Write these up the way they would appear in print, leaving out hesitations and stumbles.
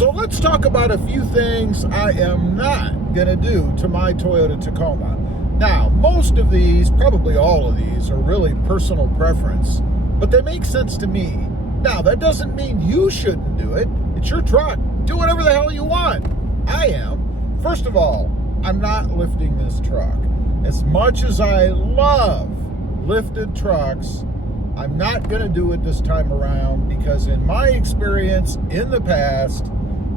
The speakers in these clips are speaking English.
So let's talk about a few things I am not going to do to my Toyota Tacoma. Now, most of these, probably all of these, are really personal preference, but they make sense to me. Now, that doesn't mean you shouldn't do it. It's your truck. Do whatever the hell you want. I am. First of all, I'm not lifting this truck. As much as I love lifted trucks, I'm not going to do it this time around because in my experience in the past,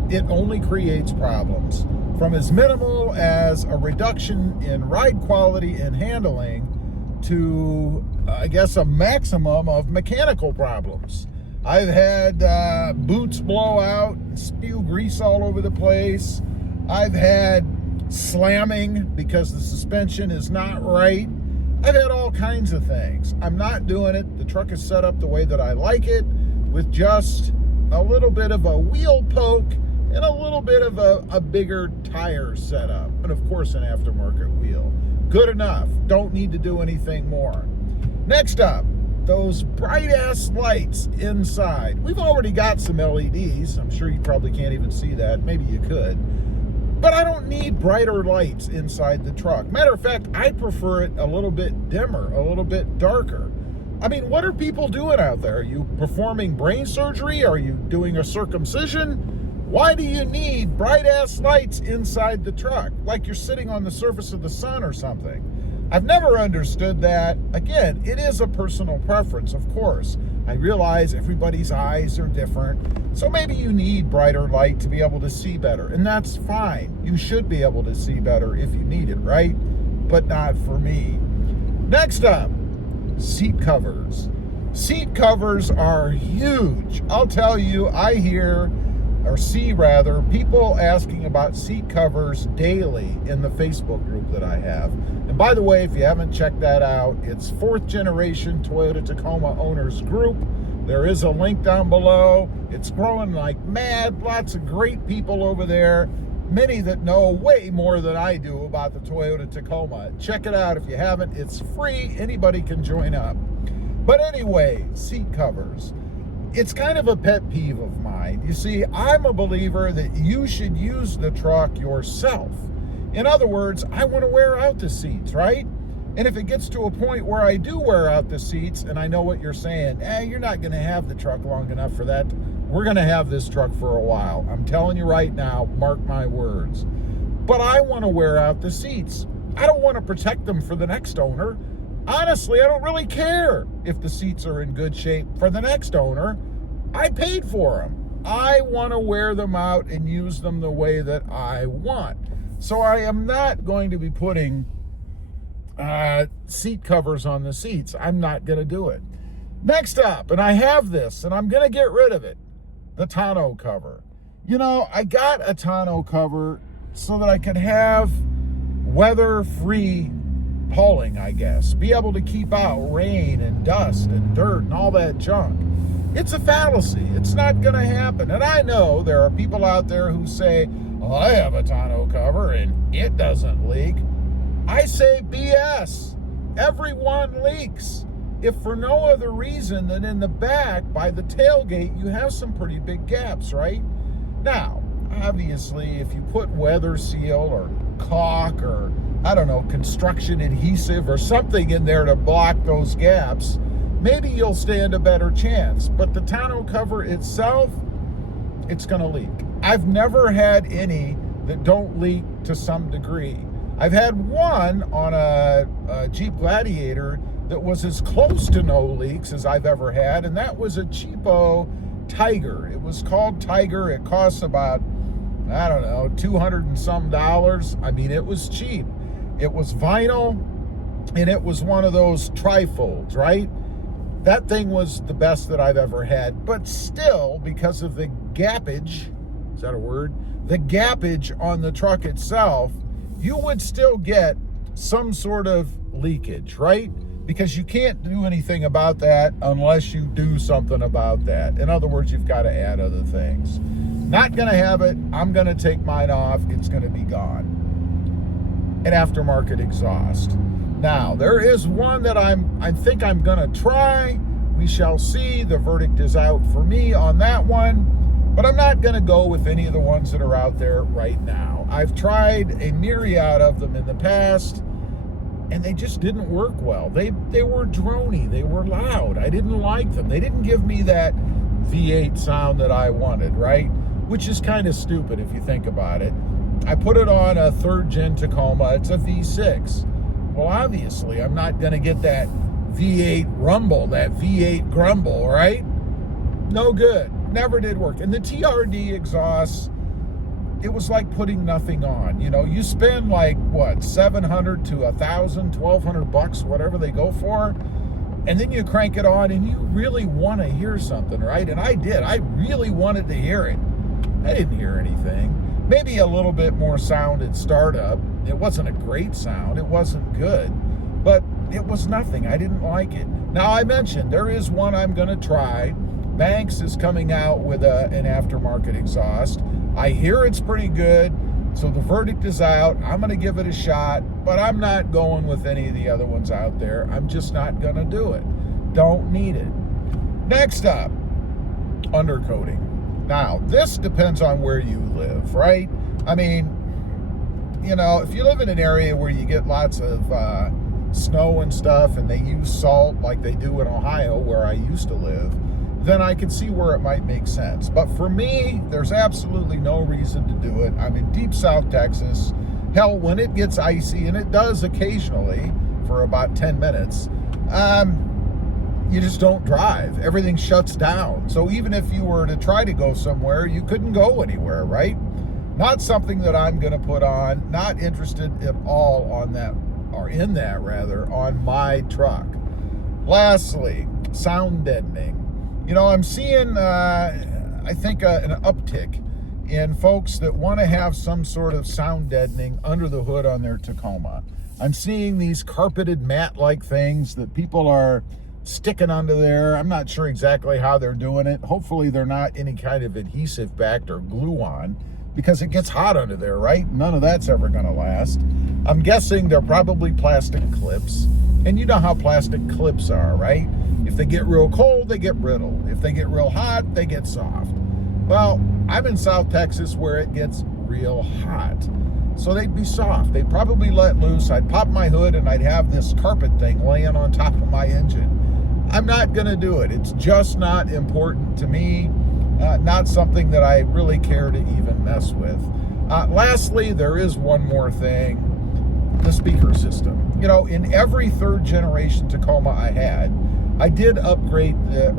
it only creates problems. From as minimal as a reduction in ride quality and handling to, I guess, a maximum of mechanical problems. I've had boots blow out and spew grease all over the place. I've had slamming because the suspension is not right. I've had all kinds of things. I'm not doing it. The truck is set up the way that I like it, with just a little bit of a wheel poke and a little bit of a bigger tire setup. And of course, an aftermarket wheel. Good enough. Don't need to do anything more. Next up, those bright ass lights inside. We've already got some LEDs. I'm sure you probably can't even see that. Maybe you could. But I don't need brighter lights inside the truck. Matter of fact, I prefer it a little bit dimmer, a little bit darker. I mean, what are people doing out there? Are you performing brain surgery? Are you doing a circumcision? Why do you need bright-ass lights inside the truck? Like you're sitting on the surface of the sun or something. I've never understood that. Again, it is a personal preference, of course. I realize everybody's eyes are different. So maybe you need brighter light to be able to see better. And that's fine. You should be able to see better if you need it, right? But not for me. Next up, seat covers. Seat covers are huge. I'll tell you, I hear, or see rather, people asking about seat covers daily in the Facebook group that I have. And by the way, if you haven't checked that out, it's 4th generation Toyota Tacoma owners group. There is a link down below. It's growing like mad. Lots of great people over there. Many that know way more than I do about the Toyota Tacoma. Check it out if you haven't. It's free. Anybody can join up. But anyway, seat covers. It's kind of a pet peeve of mine. You see, I'm a believer that you should use the truck yourself. In other words, I want to wear out the seats, right? And if it gets to a point where I do wear out the seats, and I know what you're saying, you're not going to have the truck long enough for that. We're going to have this truck for a while. I'm telling you right now, mark my words. But I want to wear out the seats. I don't want to protect them for the next owner. Honestly, I don't really care if the seats are in good shape for the next owner. I paid for them. I want to wear them out and use them the way that I want. So I am not going to be putting seat covers on the seats. I'm not going to do it. Next up, and I have this, and I'm going to get rid of it, the tonneau cover. You know, I got a tonneau cover so that I could have weather-free hauling, I guess. Be able to keep out rain and dust and dirt and all that junk. It's a fallacy. It's not going to happen. And I know there are people out there who say, oh, I have a tonneau cover and it doesn't leak. I say BS. Everyone leaks. If for no other reason than in the back by the tailgate, you have some pretty big gaps, right? Now, obviously, if you put weather seal or caulk or, I don't know, construction adhesive or something in there to block those gaps, maybe you'll stand a better chance. But the tonneau cover itself, it's going to leak. I've never had any that don't leak to some degree. I've had one on a Jeep Gladiator that was as close to no leaks as I've ever had, and that was a cheapo Tiger. It was called Tiger. It costs about, I don't know, $200 and some. I mean, it was cheap. It was vinyl, and it was one of those trifolds, right? That thing was the best that I've ever had, but still, because of the gappage, is that a word? The gappage on the truck itself, you would still get some sort of leakage, right? Because you can't do anything about that unless you do something about that. In other words, you've got to add other things. Not going to have it. I'm going to take mine off. It's going to be gone. An aftermarket exhaust. Now, there is one that I think I'm going to try. We shall see. The verdict is out for me on that one. But I'm not going to go with any of the ones that are out there right now. I've tried a myriad of them in the past, and they just didn't work well. They were droney. They were loud. I didn't like them. They didn't give me that V8 sound that I wanted, right? Which is kind of stupid if you think about it. I put it on a 3rd gen Tacoma. It's a V6. Well, obviously, I'm not going to get that V8 rumble, that V8 grumble, right? No good. Never did work. And the TRD exhaust, it was like putting nothing on. You know, you spend like, what, $700 to $1,000, $1,200, whatever they go for, and then you crank it on and you really want to hear something, right? And I did. I really wanted to hear it. I didn't hear anything. Maybe a little bit more sound at startup. It wasn't a great sound. It wasn't good. But it was nothing. I didn't like it. Now, I mentioned there is one I'm going to try. Banks is coming out with an aftermarket exhaust. I hear it's pretty good. So the verdict is out. I'm going to give it a shot. But I'm not going with any of the other ones out there. I'm just not going to do it. Don't need it. Next up, undercoating. Now, this depends on where you live, right? I mean, you know, if you live in an area where you get lots of snow and stuff and they use salt like they do in Ohio, where I used to live, then I can see where it might make sense. But for me, there's absolutely no reason to do it. I'm in deep South Texas. Hell, when it gets icy, and it does occasionally for about 10 minutes, you just don't drive. Everything shuts down. So even if you were to try to go somewhere, you couldn't go anywhere, right? Not something that I'm going to put on. Not interested at all on that, or in that rather, on my truck. Lastly, sound deadening. You know, I'm seeing, I think, an uptick in folks that want to have some sort of sound deadening under the hood on their Tacoma. I'm seeing these carpeted mat-like things that people are sticking under there. I'm not sure exactly how they're doing it. Hopefully they're not any kind of adhesive backed or glue on, because it gets hot under there, right? None of that's ever going to last. I'm guessing they're probably plastic clips. And you know how plastic clips are, right? If they get real cold, they get brittle. If they get real hot, they get soft. Well, I'm in South Texas where it gets real hot. So they'd be soft. They'd probably let loose. I'd pop my hood and I'd have this carpet thing laying on top of my engine. I'm not going to do it. It's just not important to me. Not something that I really care to even mess with. Lastly, there is one more thing. The speaker system. You know, in every 3rd generation Tacoma I had, I did upgrade the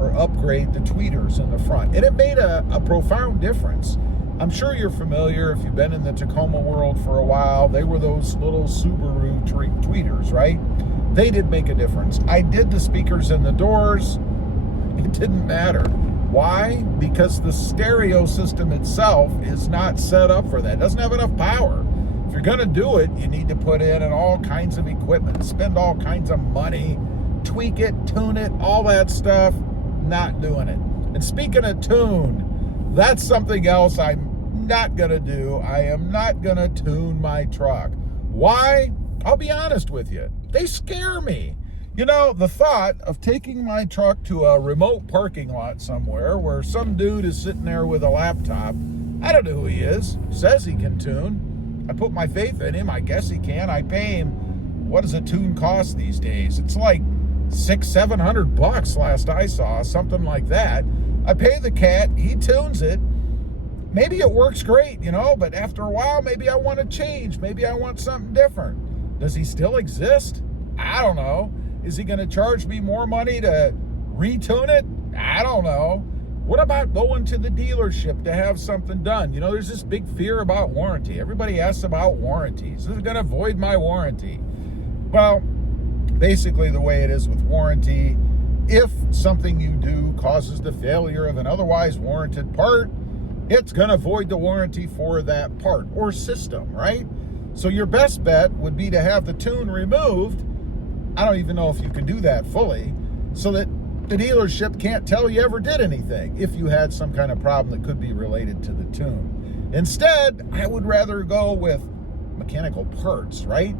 tweeters in the front, and it made a profound difference. I'm sure you're familiar if you've been in the Tacoma world for a while. They were those little Subaru tweeters, right? They did make a difference. I did the speakers in the doors. It didn't matter. Why? Because the stereo system itself is not set up for that. It doesn't have enough power. If you're going to do it, you need to put in all kinds of equipment, spend all kinds of money, tweak it, tune it, all that stuff. Not doing it. And speaking of tune, that's something else I'm not going to do. I am not going to tune my truck. Why? I'll be honest with you. They scare me. You know, the thought of taking my truck to a remote parking lot somewhere where some dude is sitting there with a laptop. I don't know who he is. Says he can tune. I put my faith in him. I guess he can. I pay him. What does a tune cost these days? It's like $600-700 last I saw, something like that. I pay the cat. He tunes it. Maybe it works great, you know, but after a while, maybe I want to change. Maybe I want something different. Does he still exist? I don't know. Is he going to charge me more money to retune it? I don't know. What about going to the dealership to have something done? You know, there's this big fear about warranty. Everybody asks about warranties. This is going to void my warranty. Well, basically the way it is with warranty, if something you do causes the failure of an otherwise warranted part, it's going to void the warranty for that part or system, right? So your best bet would be to have the tune removed. I don't even know if you can do that fully, so that the dealership can't tell you ever did anything if you had some kind of problem that could be related to the tune. Instead, I would rather go with mechanical parts, right?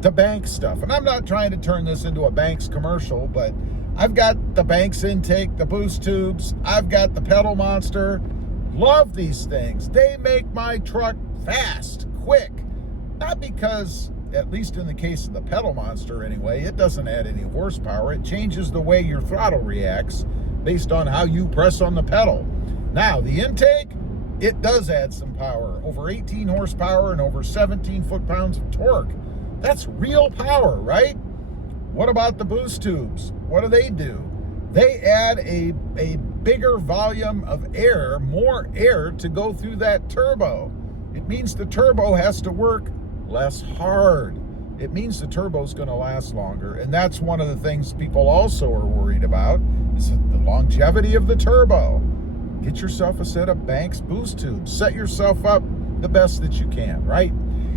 The Banks stuff. And I'm not trying to turn this into a Banks commercial, but I've got the Banks intake, the boost tubes. I've got the pedal monster. Love these things. They make my truck fast, quick. Not because, at least in the case of the pedal monster anyway, it doesn't add any horsepower. It changes the way your throttle reacts based on how you press on the pedal. Now, the intake, it does add some power. Over 18 horsepower and over 17 foot-pounds of torque. That's real power, right? What about the boost tubes? What do? They add a bigger volume of air, more air to go through that turbo. It means the turbo has to work less hard. It means the turbo's going to last longer. And that's one of the things people also are worried about, is the longevity of the turbo. Get yourself a set of Banks boost tubes. Set yourself up the best that you can, right?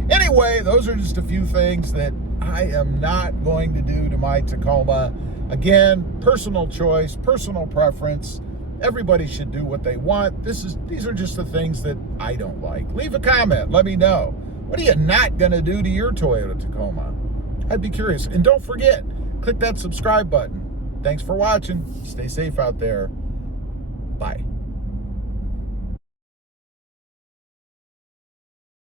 Anyway, those are just a few things that I am not going to do to my Tacoma. Again, personal choice, personal preference. Everybody should do what they want. These are just the things that I don't like. Leave a comment. Let me know. What are you not going to do to your Toyota Tacoma? I'd be curious. And don't forget, click that subscribe button. Thanks for watching. Stay safe out there. Bye.